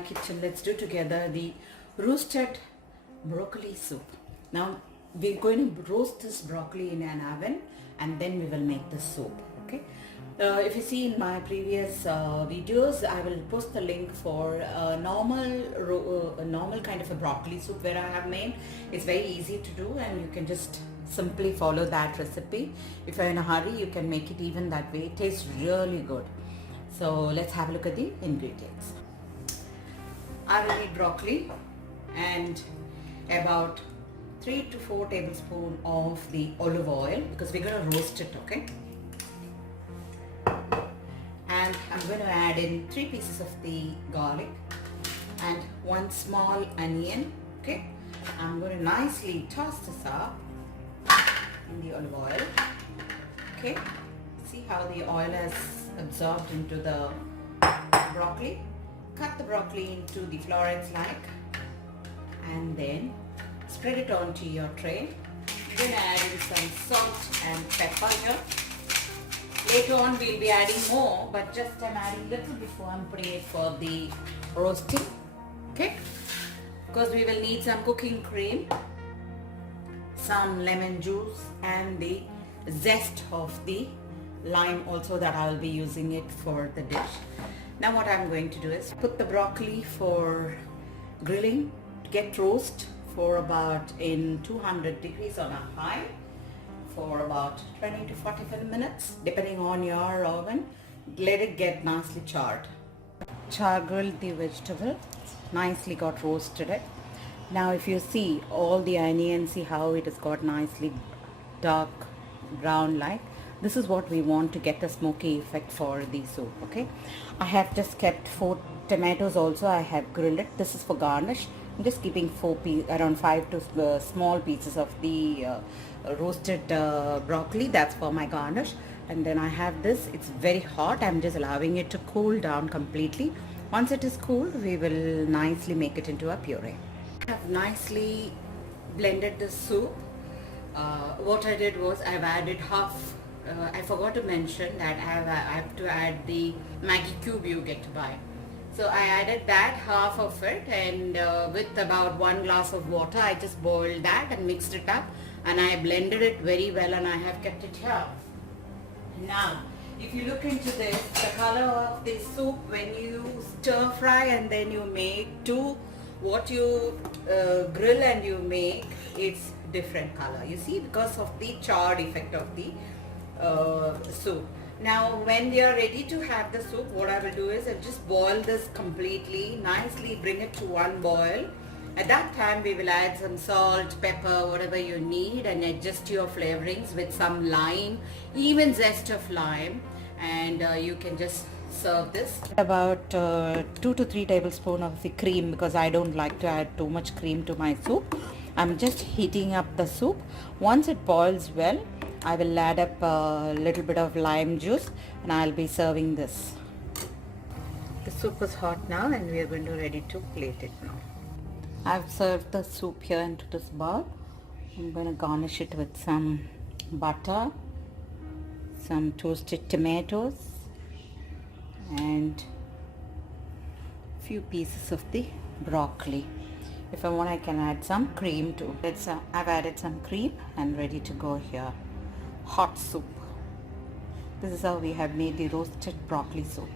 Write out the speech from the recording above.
my kitchen. Let's do together the roasted broccoli soup. Now we're going to roast this broccoli in an oven and then we will make the soup. Okay. If you see in my previous videos, I will post the link for a normal kind of a broccoli soup where I have made. It's very easy to do and you can just simply follow that recipe. If you're in a hurry, you can make it even that way. It tastes really good. So let's have a look at the ingredients. I will need broccoli and about 3 to 4 tablespoons of the olive oil because we're going to roast it, okay? And I'm going to add in 3 pieces of the garlic and 1 small onion, okay? I'm going to nicely toss this up in the olive oil, okay? See how the oil has absorbed into the broccoli. Cut the broccoli into the florets like and then spread it onto your tray. Then add in some salt and pepper here. Later on we'll be adding more, but just I'm adding little before I'm putting it for the roasting, okay? Because we will need some cooking cream, some lemon juice and the zest of the lime also that I'll be using it for the dish. Now what I'm going to do is put the broccoli for grilling, get roast for about in 200 degrees on a high for about 20 to 45 minutes depending on your oven. Let it get nicely charred. Char grilled the vegetable, nicely got roasted it. Now if you see all the onion, see how it has got nicely dark brown like. This is what we want to get a smoky effect for the soup, okay? I have just kept 4 tomatoes also. I have grilled it. This is for garnish. I'm just keeping around 5 to small pieces of the roasted broccoli. That's for my garnish. And then I have this. It's very hot. I'm just allowing it to cool down completely. Once it is cooled, we will nicely make it into a puree. I have nicely blended the soup. What I did was I've added half. I forgot to mention that I have to add the Maggi cube you get to buy. So I added that, half of it, and with about 1 glass of water I just boiled that and mixed it up and I blended it very well and I have kept it here. Now if you look into this, the color of the soup when you stir fry and then you make to what you grill and you make, it's different color, you see, because of the charred effect of the soup. Now when we are ready to have the soup, what I will do is I'll just boil this completely, nicely bring it to one boil. At that time we will add some salt, pepper, whatever you need, and adjust your flavorings with some lime, even zest of lime, and you can just serve this. About 2 to 3 tablespoons of the cream because I don't like to add too much cream to my soup. I'm just heating up the soup. Once it boils well, I will add up a little bit of lime juice and I'll be serving this. The soup is hot now and we are going to ready to plate it now. I've served the soup here into this bowl. I'm going to garnish it with some butter, some toasted tomatoes and few pieces of the broccoli. If I want, I can add some cream too. I've added some cream and ready to go here. Hot soup. This is how we have made the roasted broccoli soup.